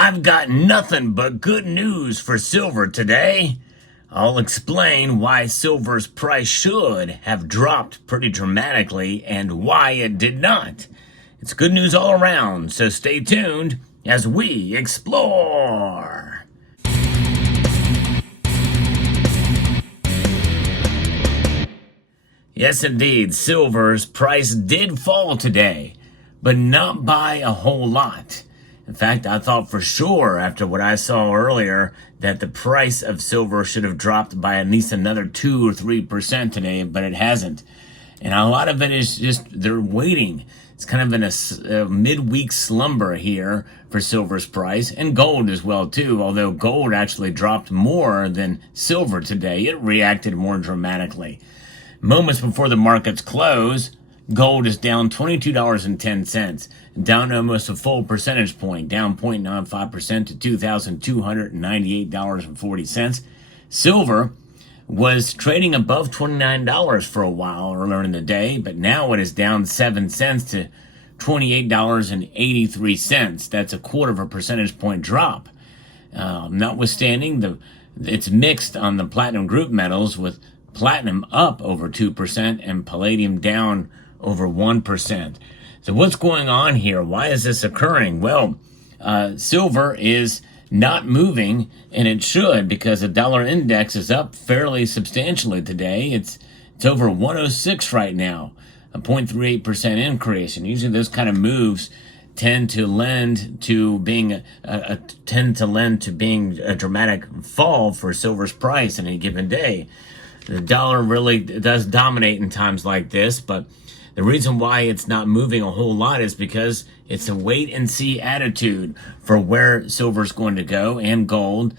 I've got nothing but good news for silver today. I'll explain why silver's price should have dropped pretty dramatically and why it did not. It's good news all around, so stay tuned as we explore. Yes, indeed, silver's price did fall today, but not by a whole lot. In fact, I thought for sure after what I saw earlier that the price of silver should have dropped by at least another 2 or 3% today, but it hasn't. And a lot of it is just they're waiting. It's kind of in a midweek slumber here for silver's price, and gold as well too, although gold actually dropped more than silver today. It reacted more dramatically. Moments before the markets close, gold is down $22.10, down almost a full percentage point, down 0.95% to $2,298.40. Silver was trading above $29 for a while earlier in the day, but now it is down 7 cents to $28.83. That's a quarter of a percentage point drop. Notwithstanding, it's mixed on the platinum group metals, with platinum up over 2% and palladium down over 1%. So what's going on here? Why is this occurring? Well, silver is not moving, and it should, because the dollar index is up fairly substantially today. It's over 106 right now, a 0.38% increase. And usually those kind of moves tend to lend to being a dramatic fall for silver's price in any given day. The dollar really does dominate in times like this, but the reason why it's not moving a whole lot is because it's a wait and see attitude for where silver's going to go, and gold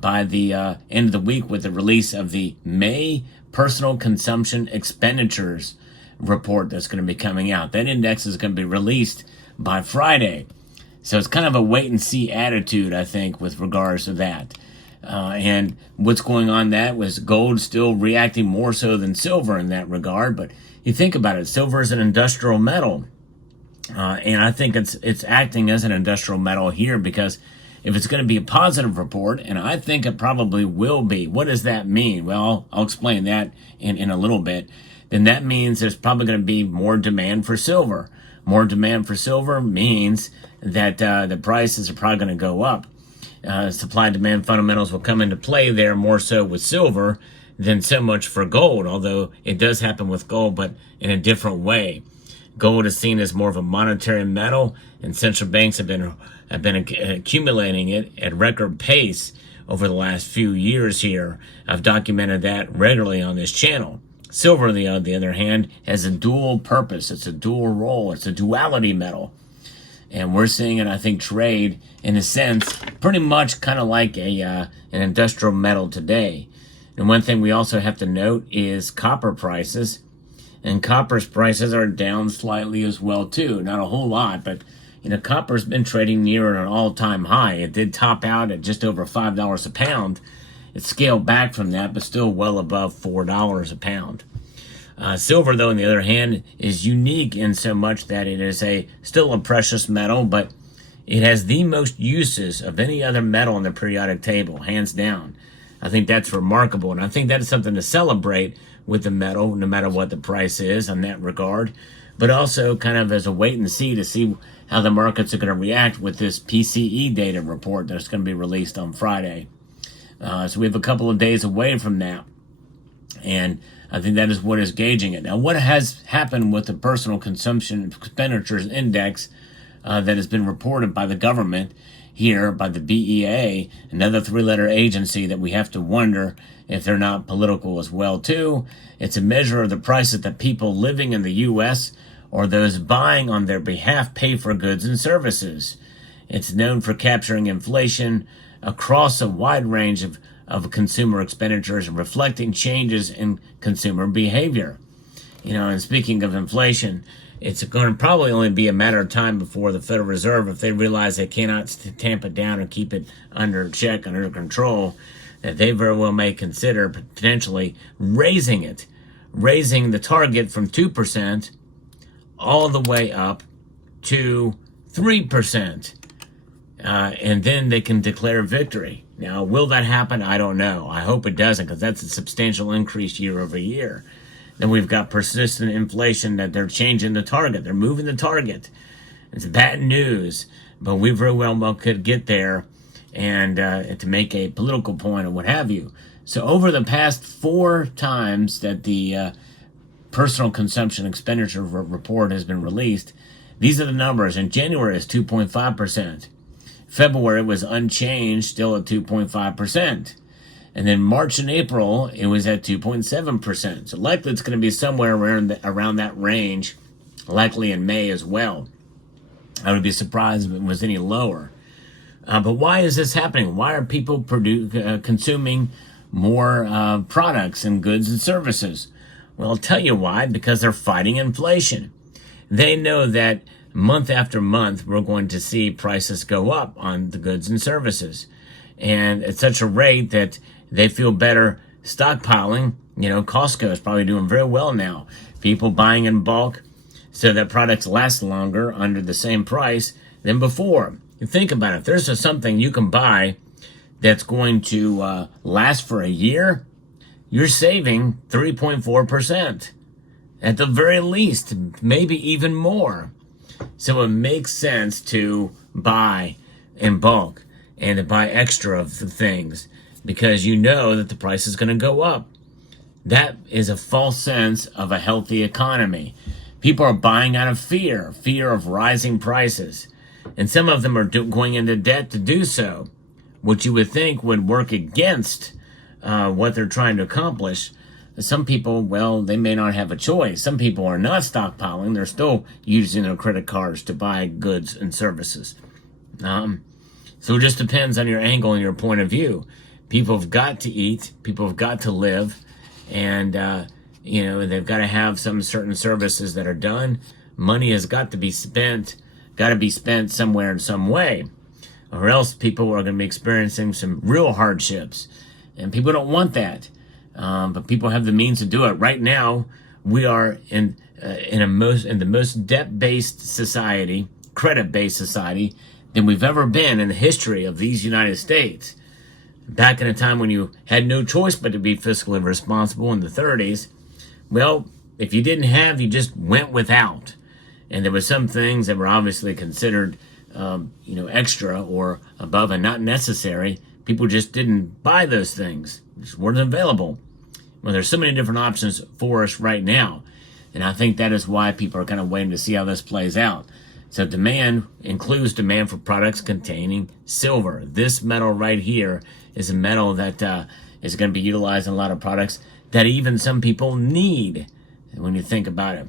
by the end of the week with the release of the May personal consumption expenditures report that's going to be coming out. That index is going to be released by Friday. So it's kind of a wait and see attitude, I think, with regards to that. And what's going on that was gold still reacting more so than silver in that regard. But you think about it, silver is an industrial metal. And I think it's acting as an industrial metal here, because if it's going to be a positive report, and I think it probably will be, what does that mean? Well, I'll explain that in a little bit. Then that means there's probably going to be more demand for silver. More demand for silver means that the prices are probably going to go up. Supply-demand fundamentals will come into play there more so with silver than so much for gold, although it does happen with gold, but in a different way. Gold is seen as more of a monetary metal, and central banks have been accumulating it at record pace over the last few years here. I've documented that regularly on this channel. Silver, on the other hand, has a dual purpose. It's a dual role. It's a duality metal. And we're seeing it, I think, trade, in a sense, pretty much kind of like an industrial metal today. And one thing we also have to note is copper prices. And copper's prices are down slightly as well, too. Not a whole lot, but, copper's been trading near an all-time high. It did top out at just over $5 a pound. It scaled back from that, but still well above $4 a pound. Silver, though, on the other hand, is unique in so much that it is still a precious metal, but it has the most uses of any other metal on the periodic table, hands down. I think that's remarkable, and I think that is something to celebrate with the metal, no matter what the price is in that regard, but also kind of as a wait and see to see how the markets are going to react with this PCE data report that's going to be released on Friday. So we have a couple of days away from that, and I think that is what is gauging it. Now, what has happened with the personal consumption expenditures index that has been reported by the government here, by the BEA, another three-letter agency that we have to wonder if they're not political as well, too. It's a measure of the prices that people living in the U.S. or those buying on their behalf pay for goods and services. It's known for capturing inflation across a wide range of consumer expenditures and reflecting changes in consumer behavior. And speaking of inflation, it's going to probably only be a matter of time before the Federal Reserve, if they realize they cannot tamp it down and keep it under check, under control, that they very well may consider potentially raising the target from 2% all the way up to 3%. and then they can declare victory. Now, will that happen? I don't know. I hope it doesn't, because that's a substantial increase year over year. Then we've got persistent inflation that they're changing the target. They're moving the target. It's bad news, but we very well could get there and to make a political point or what have you. So over the past 4 times that the personal consumption expenditure report has been released, these are the numbers. In January, it's 2.5%. February was unchanged, still at 2.5%. And then March and April, it was at 2.7%. So likely it's going to be somewhere around that range, likely in May as well. I would be surprised if it was any lower. But why is this happening? Why are people consuming more products and goods and services? Well, I'll tell you why. Because they're fighting inflation. They know that month after month, we're going to see prices go up on the goods and services. And at such a rate that they feel better stockpiling. You know, Costco is probably doing very well now. People buying in bulk so that products last longer under the same price than before. You think about it. If there's something you can buy that's going to last for a year, you're saving 3.4%. At the very least, maybe even more. So it makes sense to buy in bulk and to buy extra of the things because you know that the price is going to go up. That is a false sense of a healthy economy. People are buying out of fear of rising prices. And some of them are going into debt to do so, which you would think would work against what they're trying to accomplish. Some people, well, they may not have a choice. Some people are not stockpiling. They're still using their credit cards to buy goods and services. So it just depends on your angle and your point of view. People have got to eat. People have got to live. And, you know, they've got to have some certain services that are done. Money has got to be spent somewhere in some way. Or else people are going to be experiencing some real hardships. And people don't want that. But people have the means to do it. Right now, we are in the most debt-based society, credit-based society, than we've ever been in the history of these United States. Back in a time when you had no choice but to be fiscally responsible in the 30s, well, if you didn't have, you just went without. And there were some things that were obviously considered, extra or above and not necessary. People just didn't buy those things. Just weren't available. Well, there's so many different options for us right now. And I think that is why people are kind of waiting to see how this plays out. So demand includes demand for products containing silver. This metal right here is a metal that is going to be utilized in a lot of products that even some people need when you think about it.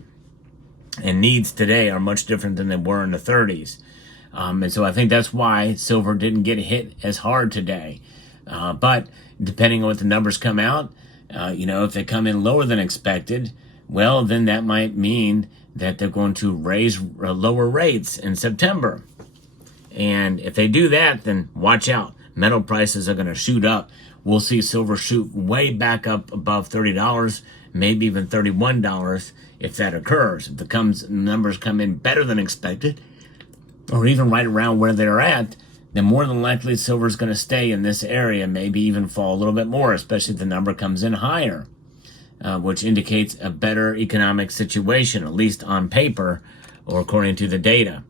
And needs today are much different than they were in the 30s. And so I think that's why silver didn't get hit as hard today. But depending on what the numbers come out, if they come in lower than expected, well, then that might mean that they're going to raise lower rates in September. And if they do that, then watch out. Metal prices are going to shoot up. We'll see silver shoot way back up above $30, maybe even $31 if that occurs. If the numbers come in better than expected, or even right around where they're at, then more than likely silver is going to stay in this area, maybe even fall a little bit more, especially if the number comes in higher, which indicates a better economic situation, at least on paper or according to the data.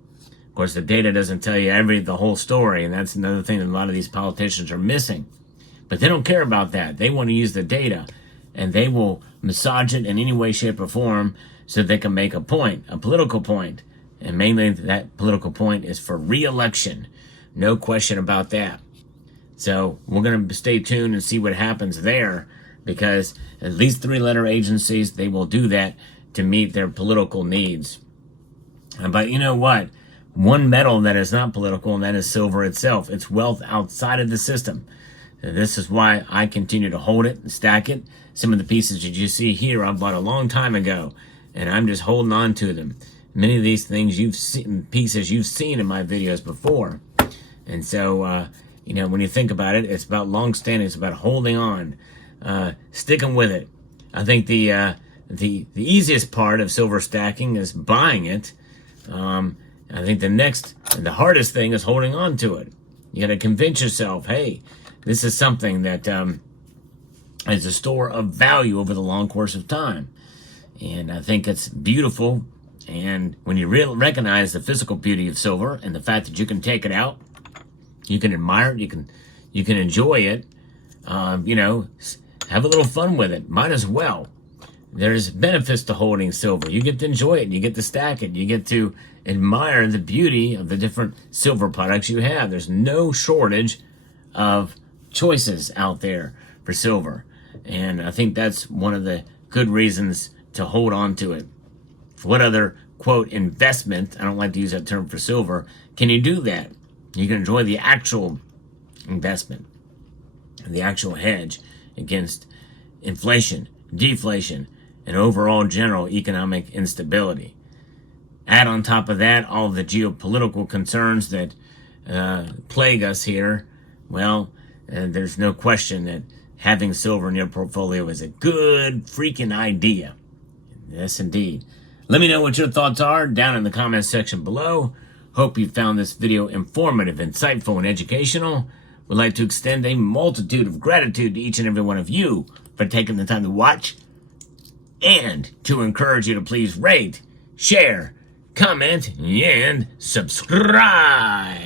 Of course, the data doesn't tell you the whole story, and that's another thing that a lot of these politicians are missing. But they don't care about that. They want to use the data, and they will massage it in any way, shape, or form so they can make a point, a political point. And mainly that political point is for re-election. No question about that. So we're going to stay tuned and see what happens there, because at least 3-letter agencies, they will do that to meet their political needs. But you know what? One metal that is not political, and that is silver itself. It's wealth outside of the system. And this is why I continue to hold it and stack it. Some of the pieces that you see here I bought a long time ago, and I'm just holding on to them. Many of these things pieces you've seen in my videos before. And so, when you think about it, it's about long-standing. It's about holding on, sticking with it. I think the easiest part of silver stacking is buying it. I think the next and the hardest thing is holding on to it. You got to convince yourself, hey, this is something that is a store of value over the long course of time. And I think it's beautiful. And when you recognize the physical beauty of silver and the fact that you can take it out, you can admire it, you can enjoy it, have a little fun with it. Might as well. There's benefits to holding silver. You get to enjoy it. You get to stack it. You get to admire the beauty of the different silver products you have. There's no shortage of choices out there for silver. And I think that's one of the good reasons to hold on to it. What other, quote, investment, I don't like to use that term for silver, can you do that? You can enjoy the actual investment, the actual hedge against inflation, deflation, and overall general economic instability. Add on top of that all the geopolitical concerns that plague us here. Well, there's no question that having silver in your portfolio is a good freaking idea. Yes, indeed. Let me know what your thoughts are down in the comments section below. Hope you found this video informative, insightful, and educational. Would like to extend a multitude of gratitude to each and every one of you for taking the time to watch, and to encourage you to please rate, share, comment, and subscribe.